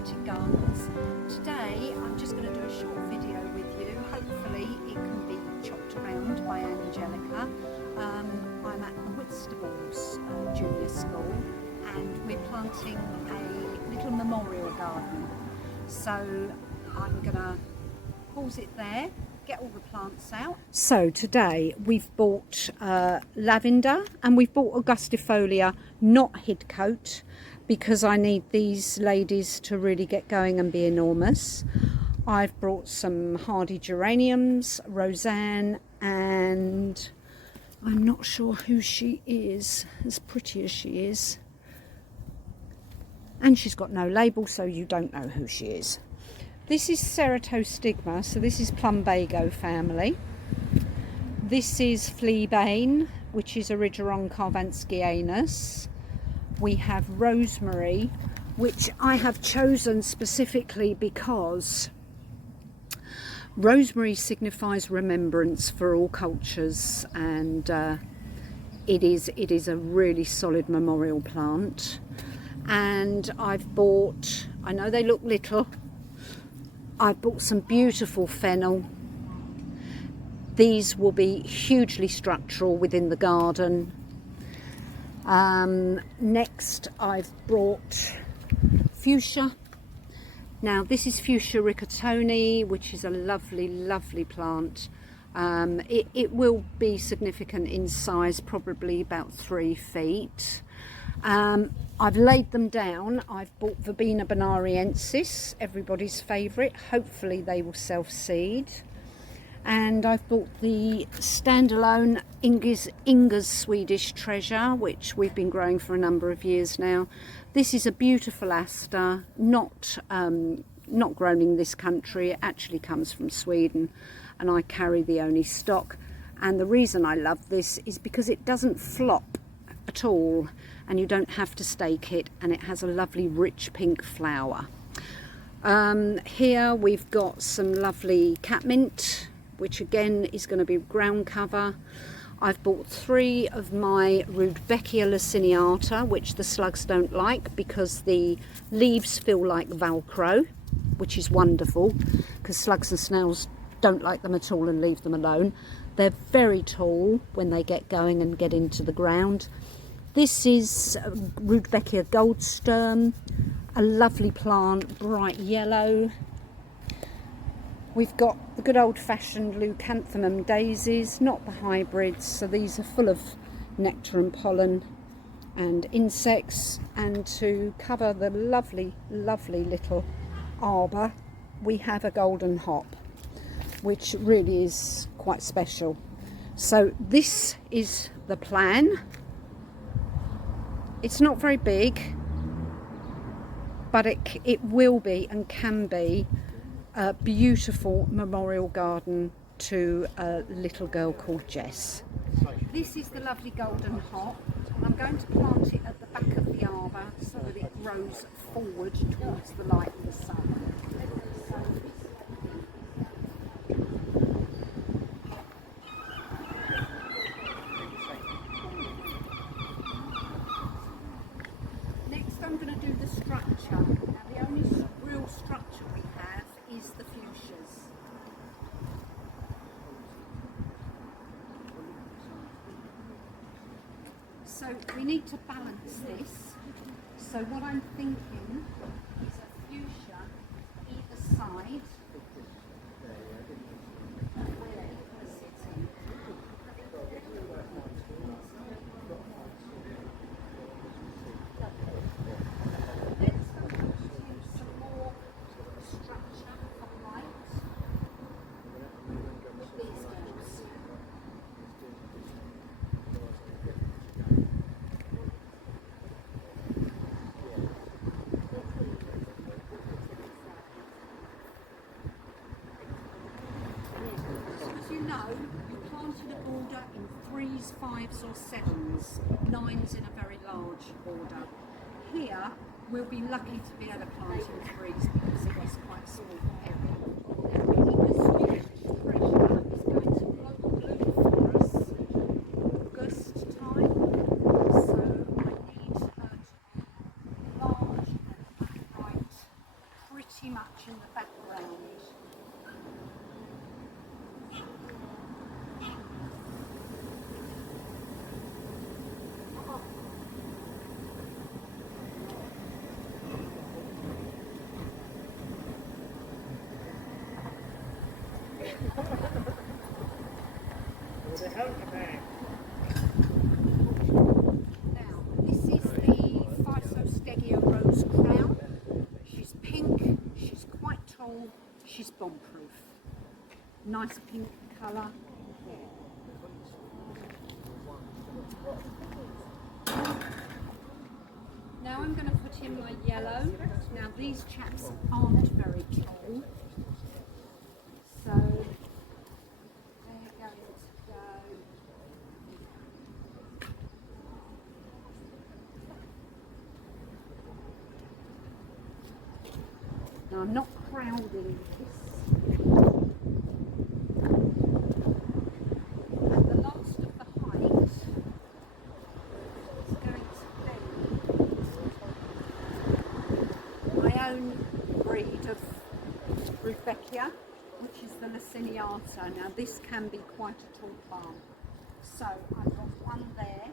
planting gardens. Today I'm just going to do a short video with you. Hopefully it can be chopped around by Angelica. I'm at the Whitstable Junior School and we're planting a little memorial garden. So I'm going to pause it there, get all the plants out. So today we've bought lavender and we've bought augustifolia, not headcoat, because I need these ladies to really get going and be enormous. I've brought some hardy geraniums, Roseanne, and I'm not sure who she is, as pretty as she is. And she's got no label, so you don't know who she is. This is Ceratostigma, so this is plumbago family. This is fleabane, which is Erigeron carvanskianus. We have rosemary, which I have chosen specifically because rosemary signifies remembrance for all cultures, and it is a really solid memorial plant. And I've bought, I know they look little, I've bought some beautiful fennel. These will be hugely structural within the garden. Next I've brought fuchsia. Now this is Fuchsia riccatoni, which is a lovely plant. It will be significant in size, probably about 3 feet. I've laid them down. I've bought Verbena bonariensis, everybody's favourite. Hopefully they will self-seed. And I've bought the standalone Inga's Swedish treasure, which we've been growing for a number of years now. This is a beautiful aster, not grown in this country. It actually comes from Sweden, and I carry the only stock. And the reason I love this is because it doesn't flop at all, and you don't have to stake it, and it has a lovely rich pink flower. Here we've got some lovely catmint, which again is going to be ground cover. I've bought 3 of my Rudbeckia laciniata, which the slugs don't like because the leaves feel like Velcro, which is wonderful because slugs and snails don't like them at all and leave them alone. They're very tall when they get going and get into the ground. This is Rudbeckia goldsturm, a lovely plant, bright yellow. We've got the good old-fashioned leucanthemum daisies, not the hybrids, so these are full of nectar and pollen and insects. And to cover the lovely little arbour, we have a golden hop, which really is quite special. So this is the plan. It's not very big, but it will be and can be a beautiful memorial garden to a little girl called Jess. This is the lovely golden hop. I'm going to plant it at the back of the arbour so that it grows forward towards the light of the sun. Next I'm going to do the structure. Now the only real structure we have is the fuchsias. So we need to balance this. So what I'm thinking is a fuchsia either side where people are sitting. Let's use some more structure for light with these girls. As you know, you planted a border in 3s, 5s or 7s, 9s in a very large border. Here we'll be lucky to be able to plant in 3s because it is quite a small area. The Swedish treasure is going to bloom for us August time, so I need large and upright pretty much in the background. Now, this is the Physostegia Rose Crown. She's pink, she's quite tall, she's bomb-proof. Nice pink colour. Now I'm going to put in my yellow. Now these chaps aren't very tall, so they're going to go. Now I'm not crowding this. And the last of the height is going to be my own breed of Rudbeckia, which is the Laciniata. Now this can be quite a tall plant. So I've got one there.